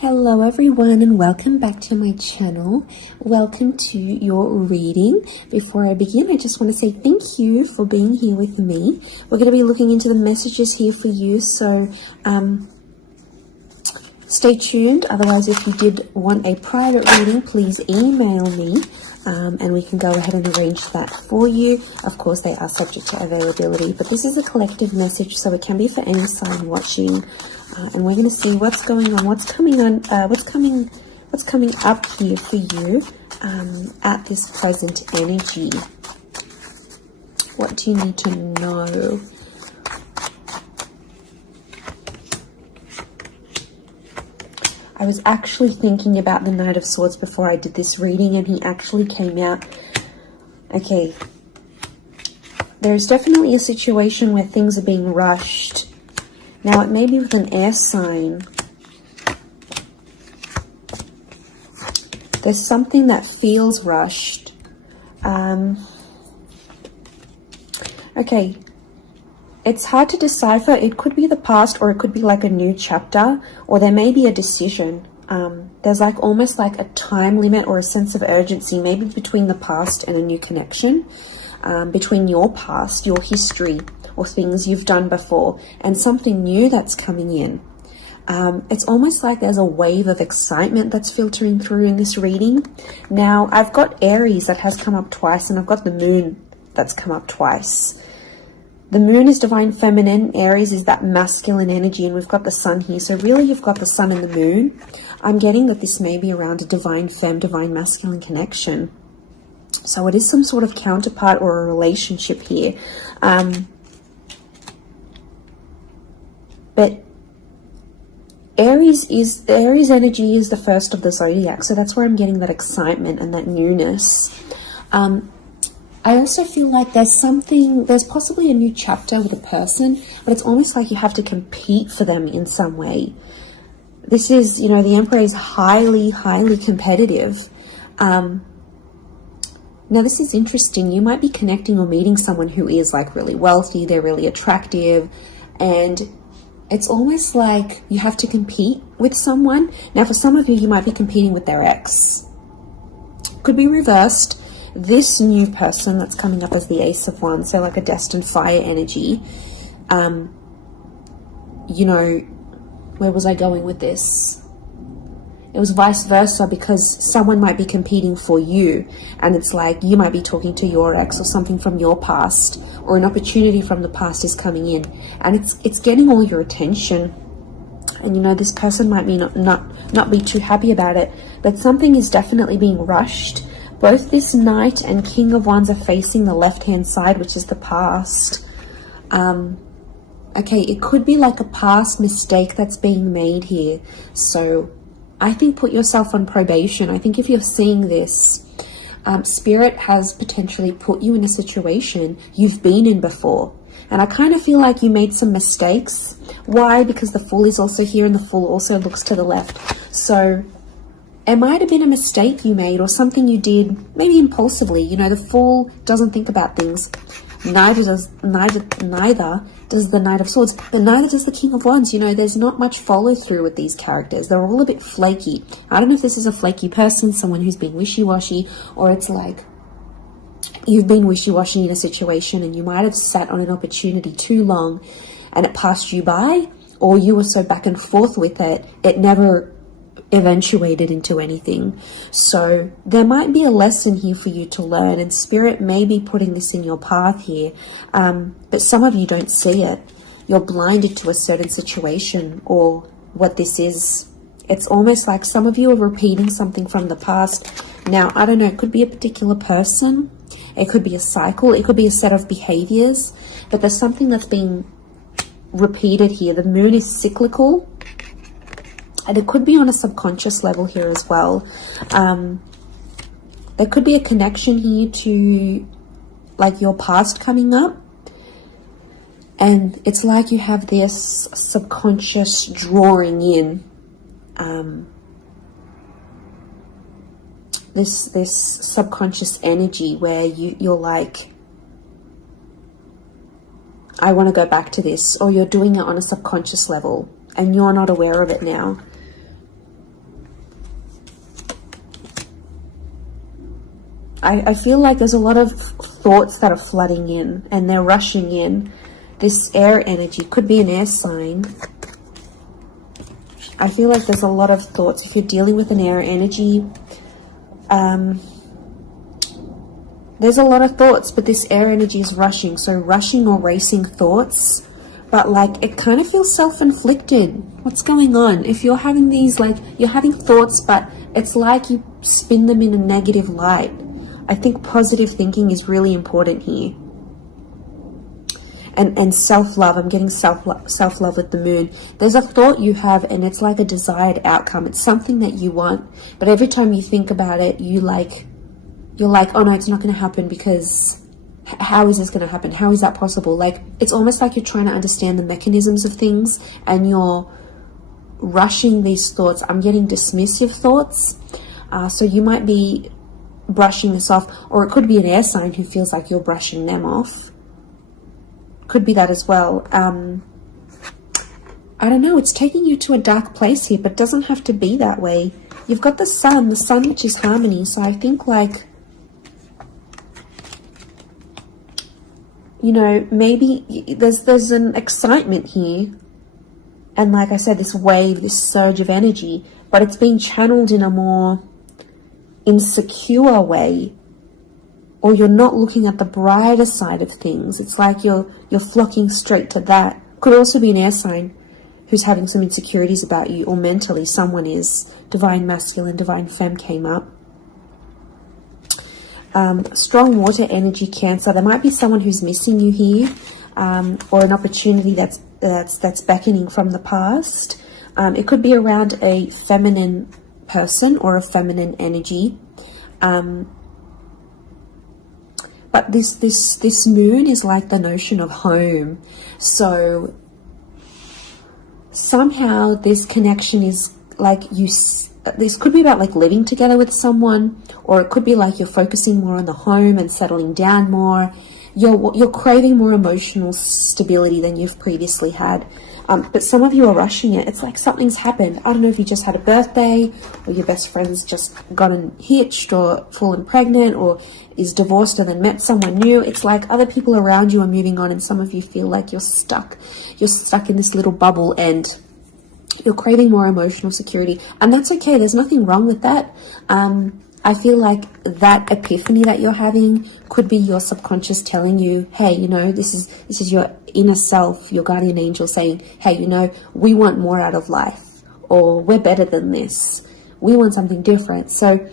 Hello everyone and welcome back to my channel. Welcome to your reading. Before I begin, I just want to say thank you for being here with me. We're going to be looking into the messages here for you, so stay tuned. Otherwise, if you did want a private reading, please email me and we can go ahead and arrange that for you. Of course, they are subject to availability, but this is a collective message, so it can be for any sign watching. And we're going to see what's going on, what's coming up here for you at this present energy. What do you need to know? I was actually thinking about the Knight of Swords before I did this reading, and he actually came out. Okay, there's definitely a situation where things are being rushed. Now, it may be with an air sign. There's something that feels rushed. Okay, it's hard to decipher. It could be the past, or it could be like a new chapter, or there may be a decision. There's like almost like a time limit or a sense of urgency, maybe between the past and a new connection, between your past, your history, or things you've done before, and something new that's coming in. It's almost like there's a wave of excitement that's filtering through in this reading. Now, I've got Aries that has come up twice, and I've got the Moon that's come up twice. The Moon is divine feminine, Aries is that masculine energy, and we've got the Sun here. So really, you've got the Sun and the Moon. I'm getting that this may be around a divine femme, divine masculine connection. So it is some sort of counterpart or a relationship here. But Aries energy is the first of the zodiac, so that's where I'm getting that excitement and that newness. I also feel like there's possibly a new chapter with a person, but it's almost like you have to compete for them in some way. This is, you know, the Emperor is highly, highly competitive. Now, this is interesting. You might be connecting or meeting someone who is like really wealthy, they're really attractive, and it's almost like you have to compete with someone. Now, for some of you, you might be competing with their ex. Could be reversed. This new person that's coming up as the Ace of Wands, so like a destined fire energy. You know, where was I going with this? It was vice versa, because someone might be competing for you, and it's like you might be talking to your ex or something from your past, or an opportunity from the past is coming in, and it's getting all your attention. And you know, this person might be not be too happy about it, but something is definitely being rushed. Both this Knight and King of Wands are facing the left-hand side, which is the past. Okay, it could be like a past mistake that's being made here. So I think put yourself on probation. I think if you're seeing this, Spirit has potentially put you in a situation you've been in before. And I kind of feel like you made some mistakes. Why? Because the Fool is also here, and the Fool also looks to the left. So it might have been a mistake you made, or something you did, maybe impulsively. You know, the Fool doesn't think about things. Neither does the Knight of Swords, but neither does the King of Wands. You know, there's not much follow through with these characters. They're all a bit flaky. I don't know if this is a flaky person, someone who's being wishy-washy, or it's like you've been wishy-washy in a situation and you might have sat on an opportunity too long and it passed you by, or you were so back and forth with it, it never eventuated into anything. So there might be a lesson here for you to learn, and Spirit may be putting this in your path here, but some of you don't see it. You're blinded to a certain situation or what this is. It's almost like some of you are repeating something from the past. Now, I don't know, it could be a particular person, it could be a cycle, it could be a set of behaviors, but there's something that's being repeated here. The Moon is cyclical, and it could be on a subconscious level here as well. There could be a connection here to like your past coming up. And it's like you have this subconscious drawing in this subconscious energy where you're like, I want to go back to this, or you're doing it on a subconscious level and you're not aware of it now. I feel like there's a lot of thoughts that are flooding in and they're rushing in. This air energy could be an air sign. I feel like there's a lot of thoughts. If you're dealing with an air energy, there's a lot of thoughts, but this air energy is rushing. So rushing or racing thoughts, but like it kind of feels self-inflicted. What's going on? If you're having these, like you're having thoughts, but it's like you spin them in a negative light. I think positive thinking is really important here. And self-love, I'm getting self-love with the moon. There's a thought you have and it's like a desired outcome. It's something that you want, but every time you think about it, you're like, oh no, it's not going to happen, because how is this going to happen? How is that possible? Like, it's almost like you're trying to understand the mechanisms of things and you're rushing these thoughts. I'm getting dismissive thoughts. So you might be brushing this off, or it could be an air sign who feels like you're brushing them off. Could be that as well. I don't know, it's taking you to a dark place here, but it doesn't have to be that way. You've got the sun which is harmony. So I think, like, you know, maybe there's an excitement here. And like I said, this wave, this surge of energy, but it's being channeled in a more insecure way, or you're not looking at the brighter side of things. It's like you're flocking straight to that. Could also be an air sign who's having some insecurities about you, or mentally someone is. Divine masculine, divine femme came up. Strong water energy, Cancer. There might be someone who's missing you here, or an opportunity that's beckoning from the past. It could be around a feminine person or a feminine energy. But this moon is like the notion of home. So somehow this connection is like this could be about like living together with someone, or it could be like you're focusing more on the home and settling down more. You're craving more emotional stability than you've previously had. But some of you are rushing it. It's like something's happened. I don't know if you just had a birthday, or your best friend's just gotten hitched or fallen pregnant, or is divorced and then met someone new. It's like other people around you are moving on, and some of you feel like you're stuck. You're stuck in this little bubble and you're craving more emotional security. And that's okay. There's nothing wrong with that. I feel like that epiphany that you're having could be your subconscious telling you, hey, you know, this is your inner self, your guardian angel saying, hey, you know, we want more out of life, or we're better than this. We want something different. So,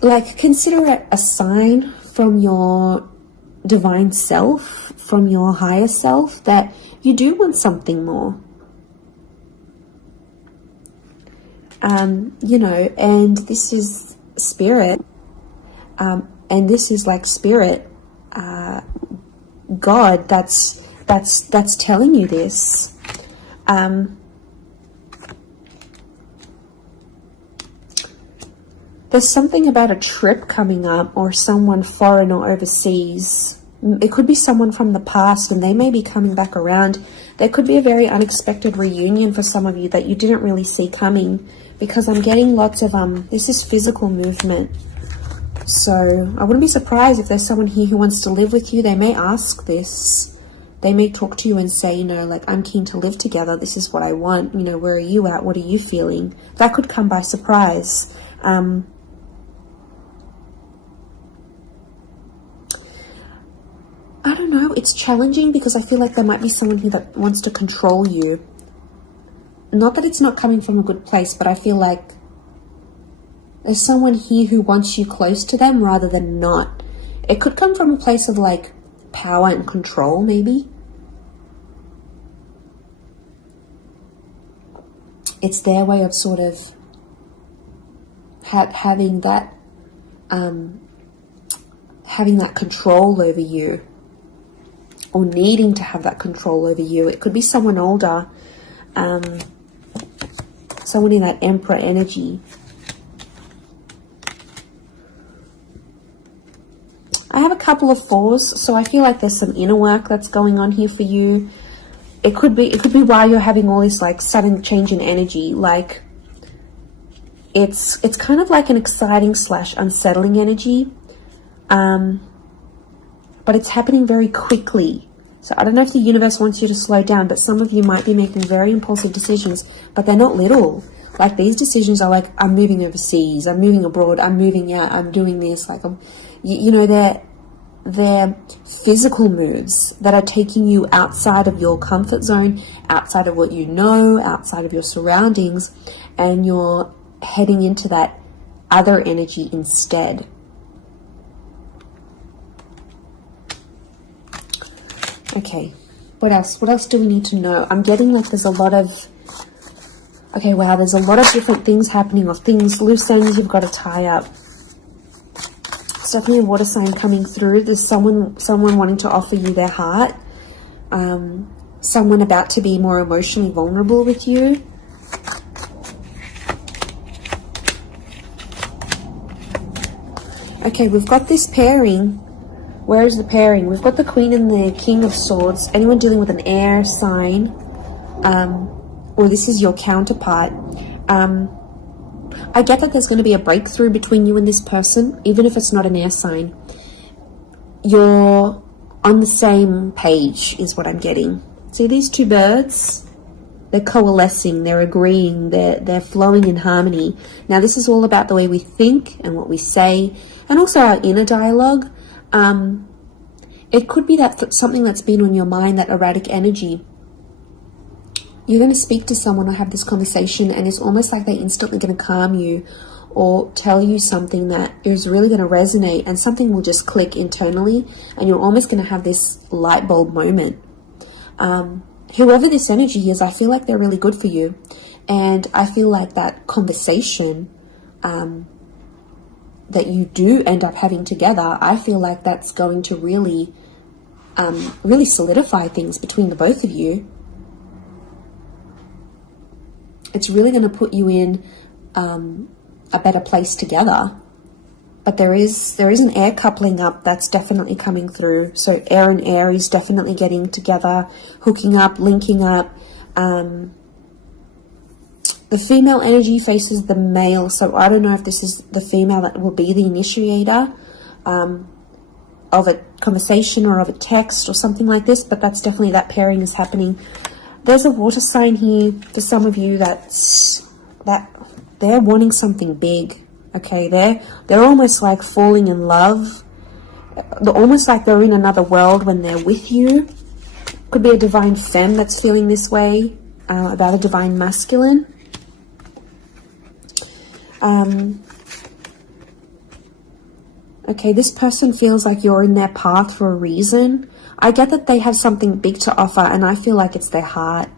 like, consider it a sign from your divine self, from your higher self, that you do want something more. You know, and this is spirit, and this is like spirit, God, that's telling you this. There's something about a trip coming up, or someone foreign or overseas. It could be someone from the past, and they may be coming back around. There could be a very unexpected reunion for some of you that you didn't really see coming, because I'm getting lots of, this is physical movement. So I wouldn't be surprised if there's someone here who wants to live with you. They may ask this. They may talk to you and say, you know, like, I'm keen to live together. This is what I want. You know, where are you at? What are you feeling? That could come by surprise. I don't know. It's challenging because I feel like there might be someone here that wants to control you. Not that it's not coming from a good place, but I feel like there's someone here who wants you close to them rather than not. It could come from a place of like power and control, maybe. It's their way of sort of having that control over you, or needing to have that control over you. It could be someone older, someone in that Emperor energy. I have a couple of fours, so I feel like there's some inner work that's going on here for you. It could be why you're having all this like sudden change in energy. Like, it's kind of like an exciting / unsettling energy, but it's happening very quickly. So I don't know if the universe wants you to slow down, but some of you might be making very impulsive decisions, but they're not little. Like, these decisions are like, I'm moving overseas, I'm moving abroad, I'm moving out, I'm doing this. Like, you know, they're physical moves that are taking you outside of your comfort zone, outside of what you know, outside of your surroundings, and you're heading into that other energy instead. Okay, what else? What else do we need to know? I'm getting like there's a lot of... Okay, wow, there's a lot of different things happening, or things, loose ends you've got to tie up. It's definitely a water sign coming through. There's someone wanting to offer you their heart. Someone about to be more emotionally vulnerable with you. Okay, we've got this pairing. Where is the pairing? We've got the Queen and the King of Swords. Anyone dealing with an air sign, or this is your counterpart. I get that there's going to be a breakthrough between you and this person, even if it's not an air sign. You're on the same page, is what I'm getting. See these two birds? They're coalescing, they're agreeing, they're flowing in harmony. Now, this is all about the way we think and what we say, and also our inner dialogue. It could be that something that's been on your mind, that erratic energy. You're going to speak to someone or have this conversation, and it's almost like they're instantly going to calm you or tell you something that is really going to resonate, and something will just click internally, and you're almost going to have this light bulb moment. Whoever this energy is, I feel like they're really good for you, and I feel like that conversation that you do end up having together, I feel like that's going to really solidify things between the both of you. It's really going to put you in a better place together. But there is an air coupling up that's definitely coming through. So air and Aries definitely getting together, hooking up, linking up. The female energy faces the male, so I don't know if this is the female that will be the initiator of a conversation or of a text or something like this, but that's definitely, that pairing is happening. There's a water sign here for some of you that they're wanting something big. Okay, they're almost like falling in love. They're almost like they're in another world when they're with you. Could be a divine femme that's feeling this way about a divine masculine. Okay, this person feels like you're in their path for a reason. I get that they have something big to offer, and I feel like it's their heart.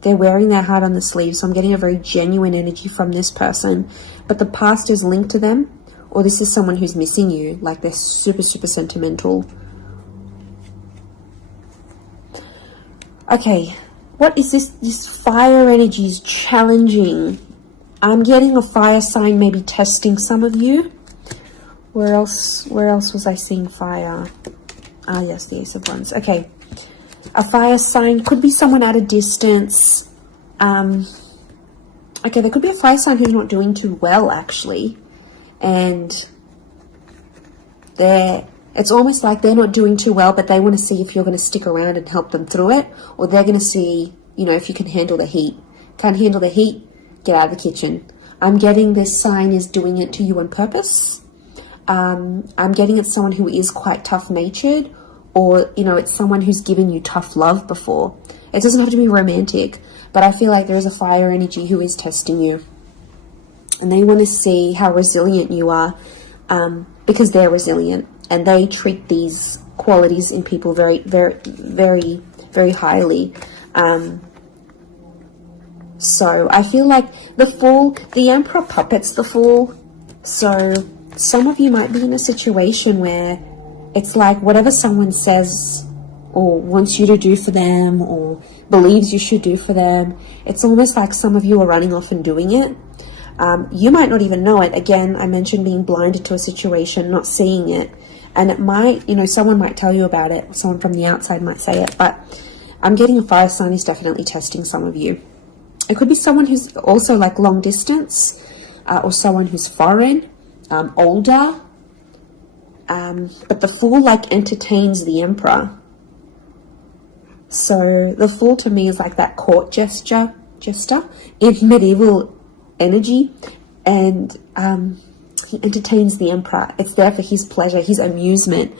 They're wearing their heart on the sleeve, so I'm getting a very genuine energy from this person. But the past is linked to them, or this is someone who's missing you, like they're super, super sentimental. Okay, what is this? This fire energy is challenging. I'm getting a fire sign maybe testing some of you. Where else was I seeing fire? Ah, yes, the Ace of Wands. Okay. A fire sign could be someone at a distance. Okay, there could be a fire sign who's not doing too well, actually. And it's almost like they're not doing too well, but they want to see if you're going to stick around and help them through it. Or they're going to see, you know, if you can handle the heat. Can't handle the heat? Get out of the kitchen. I'm getting this sign is doing it to you on purpose. I'm getting it's someone who is quite tough-natured, or, you know, it's someone who's given you tough love before. It doesn't have to be romantic, but I feel like there is a fire energy who is testing you. And they want to see how resilient you are, because they're resilient, and they treat these qualities in people very, very, very, very highly. So I feel like the Fool, the Emperor puppets the Fool. So some of you might be in a situation where it's like whatever someone says or wants you to do for them or believes you should do for them, it's almost like some of you are running off and doing it. You might not even know it. Again, I mentioned being blinded to a situation, not seeing it. And it might, you know, someone might tell you about it. Someone from the outside might say it. But I'm getting a fire sign is definitely testing some of you. It could be someone who's also like long distance. or someone who's foreign, older. But the Fool like entertains the Emperor. So the Fool to me is like that court jester in medieval energy, and he entertains the Emperor. It's there for his pleasure, his amusement.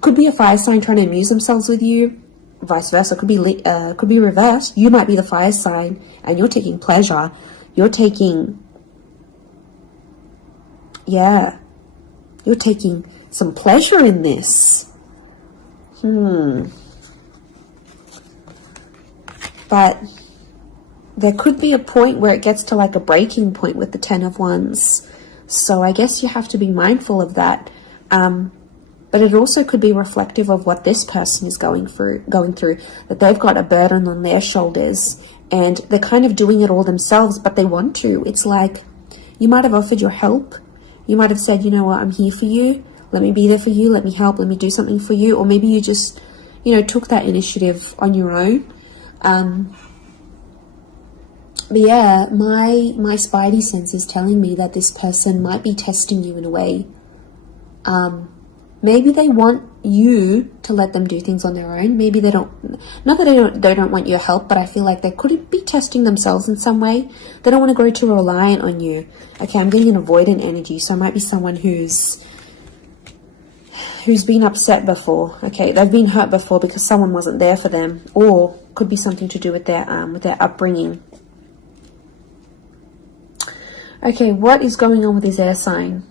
Could be a fire sign trying to amuse themselves with you, vice versa. Could be reversed. You might be the fire sign and you're taking pleasure. You're taking some pleasure in this. But there could be a point where it gets to like a breaking point with the Ten of Wands. So I guess you have to be mindful of that. But it also could be reflective of what this person is going through, that they've got a burden on their shoulders and they're kind of doing it all themselves, but they want to. It's like you might have offered your help. You might have said, you know what, I'm here for you. Let me be there for you. Let me help. Let me do something for you. Or maybe you just, took that initiative on your own. But yeah, my spidey sense is telling me that this person might be testing you in a way. Maybe they want you to let them do things on their own. Maybe they don't, not that they don't want your help, but I feel like they could be testing themselves in some way. They don't want to grow too reliant on you. Okay, I'm getting an avoidant energy, so it might be someone who's been upset before. Okay, they've been hurt before because someone wasn't there for them, or could be something to do with their upbringing. Okay, what is going on with this air sign?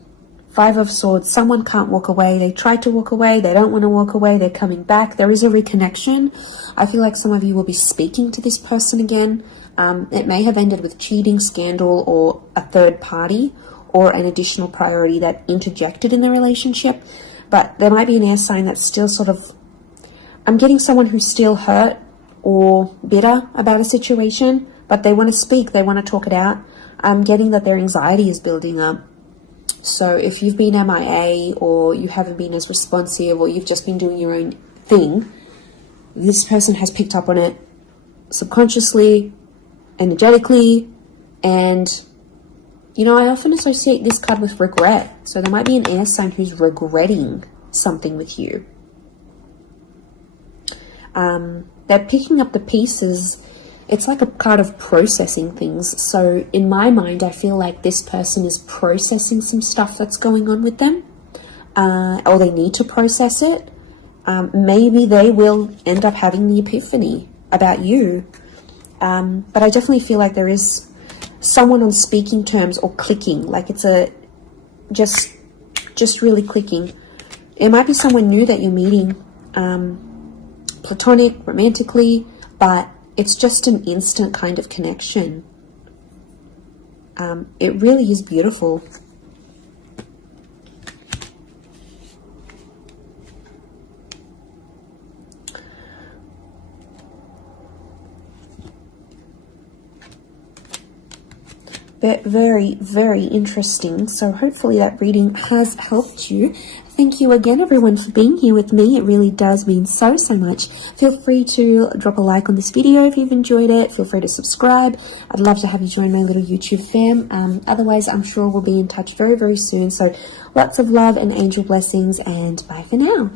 Five of Swords. Someone can't walk away. They tried to walk away. They don't want to walk away. They're coming back. There is a reconnection. I feel like some of you will be speaking to this person again. It may have ended with cheating, scandal, or a third party, or an additional priority that interjected in the relationship. But there might be an air sign that's still sort of... I'm getting someone who's still hurt or bitter about a situation, but they want to speak. They want to talk it out. I'm getting that their anxiety is building up. So if you've been MIA, or you haven't been as responsive, or you've just been doing your own thing, this person has picked up on it subconsciously, energetically, and I often associate this card with regret. So there might be an air sign who's regretting something with you. They're picking up the pieces. It's like a card of processing things. So in my mind, I feel like this person is processing some stuff that's going on with them, or they need to process it. Maybe they will end up having the epiphany about you. But I definitely feel like there is someone on speaking terms or clicking, like it's just really clicking. It might be someone new that you're meeting, platonic, romantically, but it's just an instant kind of connection. It really is beautiful. Very, very interesting. So hopefully that reading has helped you. Thank you again, everyone, for being here with me. It really does mean so much. Feel free to drop a like on this video if you've enjoyed it. Feel free to subscribe. I'd love to have you join my little YouTube fam. Otherwise, I'm sure we'll be in touch very, very soon. So lots of love and angel blessings, and bye for now.